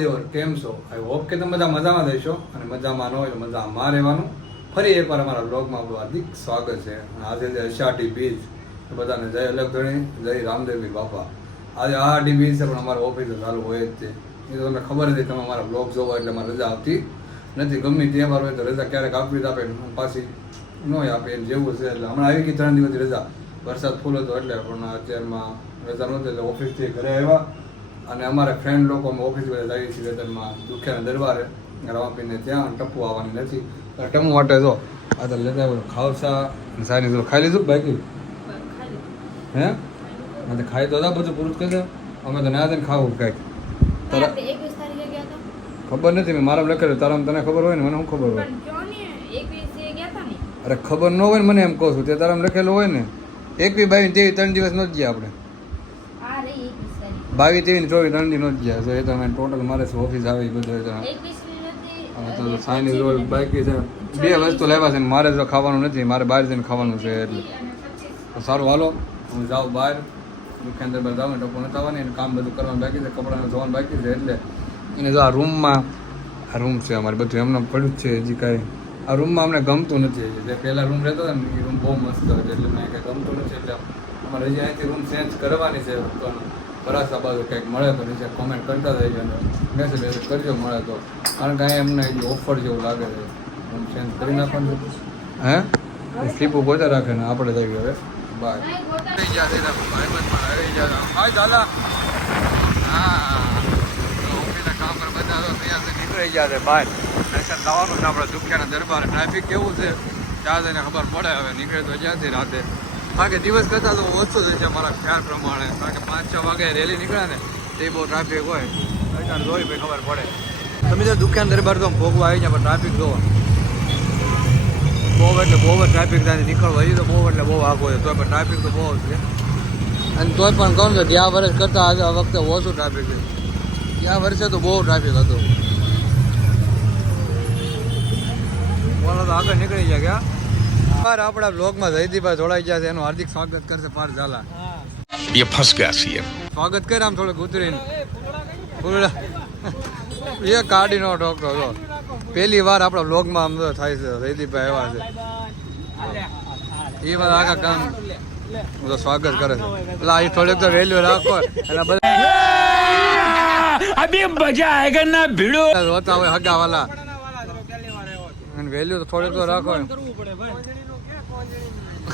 મહાદેવર, કેમ છો? I hope કે તમે બધા મજામાં રહેશો અને મજામાં ન હોય મજામાં રહેવાનું. ફરી એકવાર અમારા બ્લોગમાં આપણું હાર્દિક સ્વાગત છે. અને આજે જે અષાઢી તો બધાને જય અલગધણી જય રામદેવી બાપા. આજે આ અષાઢી બીજ છે, પણ અમારા ઓફિસે ચાલુ હોય જ છે. એ તો તમને ખબર હતી તમે અમારા બ્લોગ જોવો એટલે અમારે રજા આવતી નથી. ગમે તહેવાર હોય તો રજા ક્યારેક આપવી જ આપે પાછી ન આપે એમ જેવું છે. એટલે હમણાં આવી ગઈ ત્રણ દિવસની રજા. વરસાદ ફૂલ હતો એટલે પણ અત્યારમાં રજા નહોતી, એટલે ઓફિસથી ઘરે આવ્યા. અને અમારા ફ્રેન્ડ લોકો અમે ઓફિસ બધા જઈએ છીએ વેતનમાં દુખ્યાના દરબારે રવાપીને ત્યાં ટપ્પુ આવવાની નથી. ટમુ માટે જો આ તો લેતા બધું ખાવસા સારી જો ખાઈ લીધું બાકી? હે? અને ખાઈ તો હતા બધું પૂરું કરી દે. અમે તો ના થઈને ખાવું કાંઈક. ખબર નથી મેં મારા લખેલું તારા તને ખબર હોય ને મને શું ખબર હોય? અરે ખબર ન હોય ને મને એમ કહું છું તે તારા લખેલું હોય ને. એકવી ભાઈ તેવી ત્રણ દિવસ નથી ગયા આપણે. તારીખ તેવી ને ચોવીસ ત્રણ દી નો જ ગયા તો એ તો મેં ટોટલ મારે ઓફિસ આવે એ બધું તો. સાઈની રોલ બાકી છે. બે વસ્તુ લાવ્યા છે ને મારે જો ખાવાનું નથી મારે બહાર જઈને ખાવાનું છે એટલે. તો સારું હાલો. હું જાઉં બહાર. દુકાન બહાર જાઉં ટપો નથી આવવાની અને કામ બધું કરવાનું બાકી છે. કપડાનું ધોવાનું બાકી છે એટલે. એને જો આ રૂમમાં આ રૂમ છે અમારે બધું એમને પડ્યું જ છે હજી કાંઈ. આ રૂમમાં અમને ગમતું નથી જે પહેલાં રૂમ રહેતો હતો ને એ રૂમ બહુ મસ્ત હતો. એટલે મને કંઈ ગમતું નથી એટલે અમારે હજી અહીંથી રૂમ ચેન્જ કરવાની છે. પણ બરાસા બાજુ કંઈક મળે તો નીચે કોમેન્ટ કરતા જઈજો અને મેસેજ મેસેજ કરજો મળે તો. કારણ કે અહીંયા એમને ઓફર જેવું લાગે છે. હું ચેન્જ કરી નાખવાનું. હે? સ્લીપો ગોતા રાખે ને આપણે જઈએ હવે. બાય. હાય દાદા. હા. કામ પર બધા તો તૈયાર નીકળી ગયા છે બહાર દર્શન લાવવાનું છે આપણે દુખ્યાના દરબાર. ટ્રાફિક કેવું છે? ત્યાં જઈને ખબર પડે હવે નીકળે તો જ્યાંથી રાતે. કારણ કે દિવસ કરતાં તો ઓછું જ છે મારા ખ્યાલ પ્રમાણે. કારણ કે પાંચ, છ વાગે રેલી નીકળે ને, તે બહુ ટ્રાફિક હોય. અત્યારે જોઈ ભાઈ ખબર પડે. તમે જો દુકાન દરબાર તો ભોગવા આવી જાય, પણ ટ્રાફિક જોવો. બહુ એટલે બહુ જ ટ્રાફિક ત્યાંથી નીકળવા. હજી તો બહુ એટલે બહુ આગો છે તો પણ ટ્રાફિક તો બહુ છે. અને તોય પણ કહું તો ગયા વર્ષ કરતાં આ વખતે ઓછું ટ્રાફિક છે. ગયા વર્ષે તો બહુ ટ્રાફિક હતું. બોલો તો આગળ નીકળી ગયા ક્યાં? પર આપણા બ્લોગમાં જયદીભાઈ જોડાઈ ગયા છે. એનું હાર્દિક સ્વાગત કરશે પાર ઝાલા. એ ફસ ગયા છીએ. સ્વાગત કરે આમ થોડુંક ઉતરીને ફૂલડા. એ કાઢીનો ડોક્ટર હતો પહેલી વાર આપણા બ્લોગમાં આમ થાય છે. જયદીભાઈ એવા છે. એ બધા આખા કામ હું તો સ્વાગત કરે છે. એટલે આ થોડીક તો વેલ્યુ રાખો. એટલે બધા અભી મજા આયગા વેલ્યુ તો થોડીક તો રાખો કરવું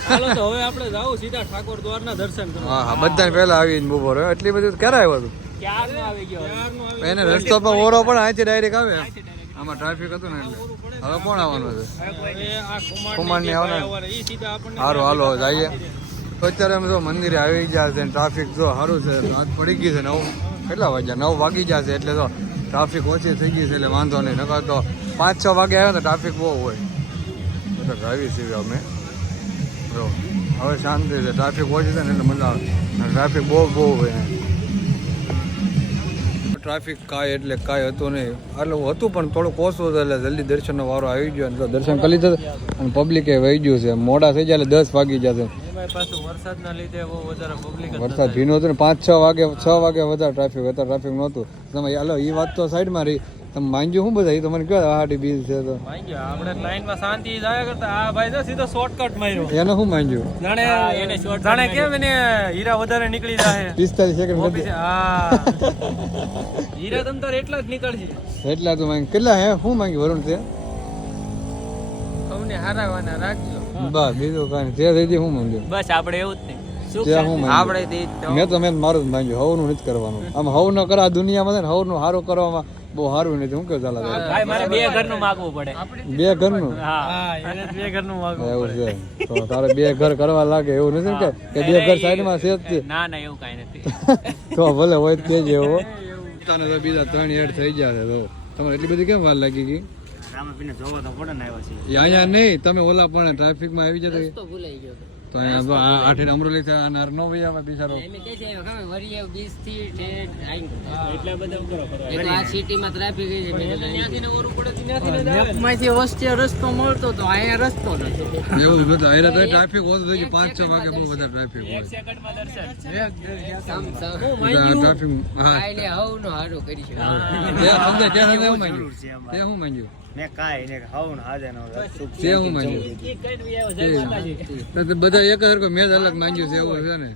ચાલો તો હવે આપણે જાવું સીધા ઠાકોર દ્વારના દર્શન કરવા. હા હા બધાને પહેલા આવીને ઊભો રહ્યો એટલી બધી ક્યારે આવ્યો હતું ક્યારનો આવી ગયો? એને રસ્તો પર ઓરો પણ અહીંથી ડાયરેક્ટ આવે. આમાં ટ્રાફિક હતું ને એટલે. હવે કોણ આવવાનું છે? કુમાર ને આવવાના? સારું હાલો જઈએ. તો અત્યારે અમે તો મંદિરે આવી ગયા છે ટ્રાફિક જો સારું છે રાત પડી ગઈ છે નવ. કેટલા વાગ્યા? નવ વાગી ગયા છે એટલે તો ટ્રાફિક ઓછી થઈ ગઈ છે એટલે વાંધો નહીં. નકર તો પાંચ છ વાગે આવ્યો તો ટ્રાફિક બહુ હોય. તો આવી છીએ અમે. જો હવે શાંતિ છે. ટ્રાફિક ઓછી છે ને એટલે મજા આવે ટ્રાફિક બહુ બહુ હોય ટ્રાફિક કાંઈ એટલે કાંઈ હતું નહીં. એટલે હતું પણ થોડુંક ઓછું હતું એટલે જલ્દી દર્શનનો વારો આવી ગયો અને દર્શન કરી લીધું અને પબ્લિકે વહી ગયું છે. મોડા થઈ જાય એટલે દસ વાગી જશે. વરસાદ ભીનો હતો ને. પાંચ છ વાગે છ વાગે વધારે ટ્રાફિક વધારે ટ્રાફિક નહોતું. તમે હાલો એ વાત તો સાઈડમાં રહી. તમે માંગ્યું શું બધા તમને કહો આહાટી બીજ છે તો? આપણે લાઈનમાં શાંતિ જાય કરતા. આ ભાઈ તો સીધો શોર્ટકટ માર્યો. એને શું માંગ્યું? જાણે જાણે કેમ એને હીરા વધારે નીકળી જાય પિસ્તાલીસ સેકન્ડ હા. હીરા તમ તાર એટલા જ નીકળશે. એટલા તો માંગ કેટલા હે? શું માંગ્યું? વરુણ તે તમને હારાવાના રાખજો. બસ બીજું કાંઈ જે થઈ હું માંગ્યું. બસ આપણે એવું જ નહીં. હું માંગ્યું? મેં તો મેં મારું જ માંગ્યું. હવનું નથી કરવાનું. આમ હવ ન કરા દુનિયામાં હવનું સારું કરવામાં બહુ સારું નથી હું કેવું ચાલે ભાઈ મારે બે ઘરનું માગવું પડે. બે ઘરનું? હા એને બે ઘરનું માગવું એવું છે. તો તારે બે ઘર કરવા લાગે એવું નથી ને કે કે બે ઘર સાઈડમાં છે જ ના ના એવું કાઈ નથી. તો ભલે હોય કે જે એવો. તને તો બીજા ત્રણ એડ થઈ ગયા છે તો તમારે એટલી બધી કેમ વાર લાગી ગઈ? રામે પીને જોવો તો પડે ને આવ્યો છે અહીંયા નહીં તમે ઓલા પણ ટ્રાફિકમાં આવી જતા. તો ભૂલાઈ ગયો. તો તો અહીંયા આ- આઠે અમરોલી છે અને અરનો ભાઈ આવે બિચારો એમ કે છે ખબર વરીએ 20 થી ઠેઠ બધા ઉતરો કરો એ તો આ સિટીમાં ટ્રાફિક છે ત્યાંથી ને ઓરું પડે ત્યાંથી ને જ આવે ને. રસ્તો મળતો તો અહીંયા રસ્તો નથી. એવું બધું આયરા તો ટ્રાફિક ઓછું થઈ ગયું પાંચ છ વાગે બહુ બધા ટ્રાફિક હોય. સેકન્ડમાં દર્શન. સમ સમ. બધા ટ્રાફિક હા. એટલે ને હવનું હારું કરી છે તે સમજે તે સમજે હું માંગ્યું. તે હું માંગ્યું? મેં કાંઈ ને ને નો સુખ હું માંગ્યું. તો બધા એક સરખો મેં અલગ માંગ્યું છે એવું છે ને?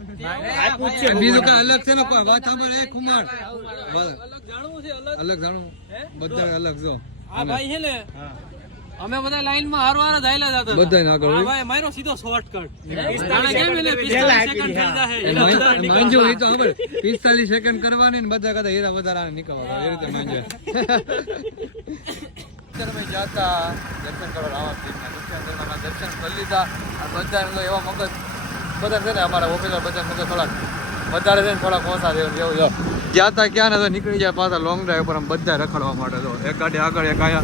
બીજું કઈ અલગ છે ને? કોઈ વાત સાંભળ એ કુમાર અલગ જાણવું છે અલગ? અલગ જાણું બધા અલગ જો આ ભાઈ છે ને અમે બધા લાઈનમાં હાર જ હાલ્યા હતા. બધાય ના કરો ભાઈ મારો સીધો શોર્ટકટ કેમ એને 45 સેકન્ડ થઈ જાય એટલે બધા તો સેકન્ડ કરવાની ને બધા કદાચ હીરા વધારા નીકળવા એ રીતે માંગ્યા અમે જાતા, દર્શન કરવા રામાપીરના દર્શન દર્શન કરી લીધા. અને બધાને એવા મગજ, બધા છે ને અમારા ઓફિસર બધા મગજ થોડાક વધારે છે ને થોડાક ઓછા છે. એવું જો ગયા તા ક્યાં ને તો નીકળી જાય પાછા લોંગ ડ્રાઈવ પર આમ બધા રખડવા માટે તો. એક ગાડી આગળ, એક આયા.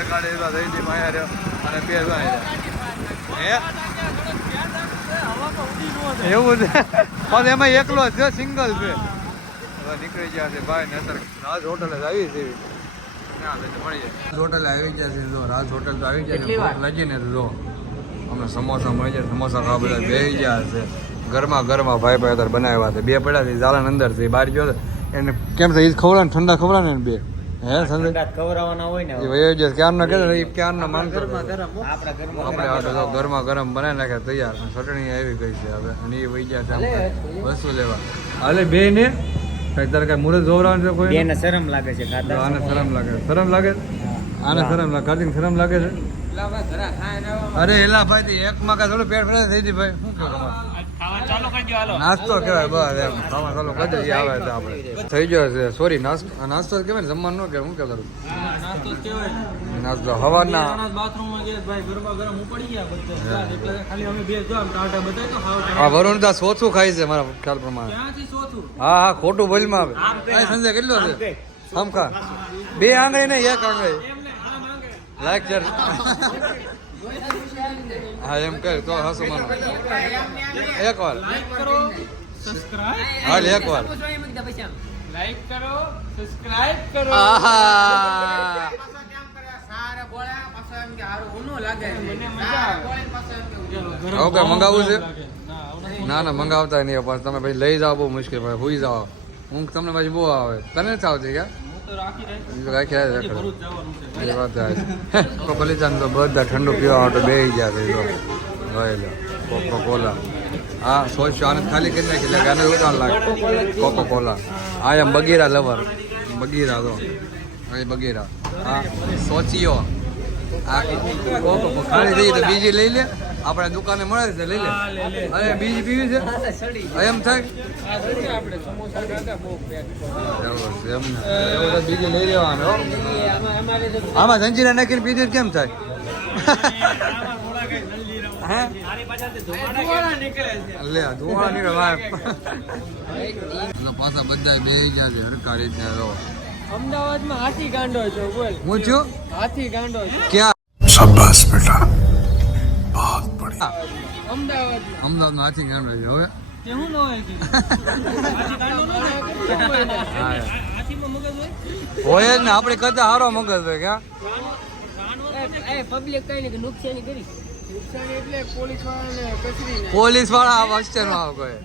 એક ગાડી એવા થઈ હતી માયા રહ્યો. અને બે જો આયા હે? એવું છે? પણ એમાં એકલો છે, સિંગલ છે. નીકળી ગયા છે ભાઈ નસર રાજ જ આવી છે હોટલ આવી ગયા છે જો રાજ હોટલ તો આવી ગયા છે ભૂખ લાગી ને જો અમે સમોસા મળી જાય સમોસા ખાવા બધા બેસી ગયા છે. ઘરમાં ઘરમાં ભાઈ ભાઈ અત્યારે બનાવ્યા છે. બે પડ્યા છે ઝાલાન અંદર છે બહાર ગયો એને કેમ છે એ ખવડાવે ને ઠંડા ખવડાવે ને બે? હે સંજય? ખવડાવવાના હોય ને એ વયો ક્યારનો કે એ ક્યારનો માંગતો ઘરમાં આપણે આટો તો ગરમા ગરમ બનાવી નાખ્યા તૈયાર ચટણી આવી ગઈ છે હવે અને એ વહી ગયા છે વસ્તુ લેવા. હાલે બે ને તારે કઈ મુહૂર્ત જોવરાવાનું છે કોઈ એને શરમ લાગે છે ખાતા આને શરમ લાગે શરમ લાગે આને શરમ લાગે કાર્તિક શરમ લાગે છે? અરે એલા ભાઈ એક માં કા થોડું પેટ ફરે થઈ ગઈ ભાઈ. શું કહો તમારે? નાસ્તો કહેવાય બસ એમ. ખાવા ચાલુ કરી દઈએ આવે તો આપણે. થઈ ગયો છે સોરી નાસ્તો નાસ્તો કહેવાય ને જમવાનું ન કહેવાય કે કહેતા નાસ્તો કહેવાય નાસ્તો હવાના વરુણ દાસ ઓછું ખાય છે મારા ખ્યાલ પ્રમાણે. હા હા ખોટું બોલમાં આવે. સંજય કેટલો છે? બે આંગળી નહીં એક આંગળી. લાઈક હા એમ કર તો હસું માનો એક વાર લાઈક કરો સબસ્ક્રાઇબ હાલ એક વાર લાઈક કરો સબસ્ક્રાઇબ કરો. આહા. કઈ મંગાવવું છે? ના ના મંગાવતા નહીં પણ તમે પછી લઈ જાઓ બહુ મુશ્કેલ. ભાઈ હુઈ જાઓ. ઊંઘ તમને પછી બહુ આવે. તને જ આવતી ક્યાં? રાખી રાખો. એ વાત થાય તો બધા ઠંડુ પીવા માટે બે ગયા છે જો. રહેલો કોકો કોલા હા સોચ્યો આને ખાલી કરી નાખી એટલે આને ઉડાન લાગે. કોકો કોલા આ એમ બગીરા લવર બગીરા તો અહીં બગીરા. હા સોચીઓ આ કોકો ખાલી થઈ તો બીજી લઈ લે. આપણે દુકાને મળે છે લઈ લે. અરે બીજ પીવી છે? એમ થાય? બીજી લઈ લેવાનું આમાં સંજીરા નાખીને પીધી કેમ થાય? પાછા બધા બે ગયા છે સરકાર અમદાવાદમાં હાથી ગાંડો છો બોલ. હું છું? હાથી ગાંડો ક્યાં? બેટા. ભાગ પડી. અમદાવાદ અમદાવાદ આથી ગામ રહ્યું હવે? કેવું ન હોય ને આપણે કરતા હારો મગજ હોય ક્યાં પબ્લિક કઈ ને નુકસાની કરી. પોલીસવાળા હોસ્ટેલમાં કોઈ.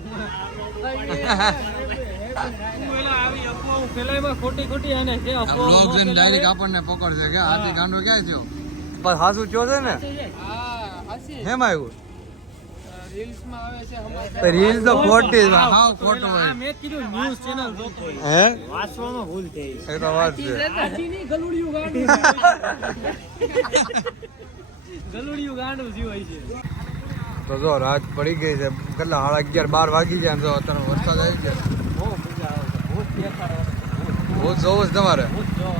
આપણને પકડશે કે આથી ગાંડો ક્યાં થયો? પણ હાસુ થયો છે ને? હેમ આવ્યું? રીલ તો ખોટી જ હાવ ખોટું હોય. મેં કીધું ન્યૂઝ ચેનલ જોતો હે? વાંચવામાં ભૂલ થઈ. એ તો વાત છે. નહીં, ગલુડિયું ગાંડું ગલુડિયું ગાંડું જે હોય છે. તો જો રાત પડી ગઈ છે. કેટલા સાડા અગિયાર બાર વાગી ગયા તો અત્યારે વરસાદ આવી ગયો. બહુ મજા ભૂત જોવું છે તમારે?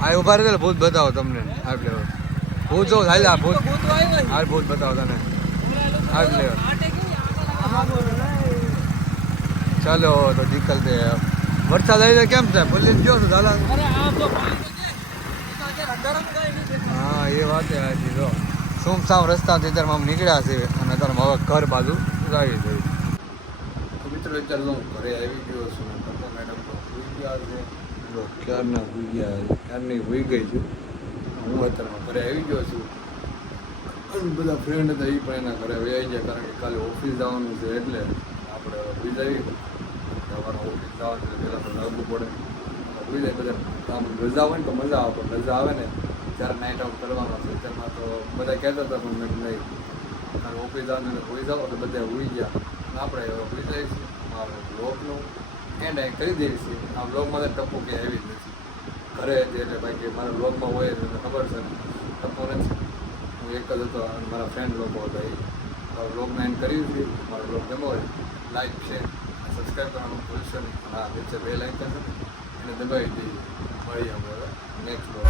આ ઊભા રહી ભૂત બતાવો તમને. આપણે ભૂત જો હાલ આ ભૂત. છે. હાલ ભૂત બતાવો તને. હાલ લે આટે કેવી આગળ આગળ ચાલો તો નીકળતે વરસાદ આવી જાય કેમ થાય ભૂલી ગયો છો દાદા છે. હા એ વાત હાજી જો. સુમસામ રસ્તાથી અત્યારે આમ નીકળ્યા છે અને અત્યારે હવે ઘર બાજુ આવી તો મિત્રો અત્યારે હું ઘરે આવી ગયો છું. મેડમ તો ગયા છે. ક્યારના સુઈ ગયા ક્યારની સુઈ ગઈ છે? હું અત્યારમાં ઘરે આવી ગયો છું. બધા ફ્રેન્ડ હતા એ પણ એના ઘરે વહી ગયા કારણ કે કાલે ઓફિસ જવાનું છે એટલે આપણે ઓફિસ આવી સવારે ઓફિસ જવાનું છે, પહેલાં તો લાગવું પડે. સુઈ જાય બધા. આમ રજા હોય ને તો મજા આવે, પણ રજા આવે ને જ્યારે નાઇટ આઉટ કરવાનો છે, તેમાં તો બધા કહેતા હતા પણ મેં નહીં કારણ ઓફિસ જવાનું હોઈ જાઓ તો બધા હોઈ ગયા. આપણે હવે હોઈ છે આપણે બ્લોગનું એન્ડ કરી દઈએ છીએ આ બ્લોગમાં તો ટપ્પો કે આવી જ નથી. ઘરે હતી એટલે ભાઈ કે મારા બ્લોગમાં હોય એટલે મને ખબર છે ટપ્પો નથી. હું એક જ હતો અને મારા ફ્રેન્ડ લોકો હતા એ. બ્લોગને એન્ડ કર્યું છે. મારો બ્લોગ ગમો હોય લાઈક છે સબસ્ક્રાઈબ કરવાનું ભૂલશો નહીં. હા નીચે બે લાઈક કરશે એને દબાવી દઈએ. મળીએ હવે. Next blog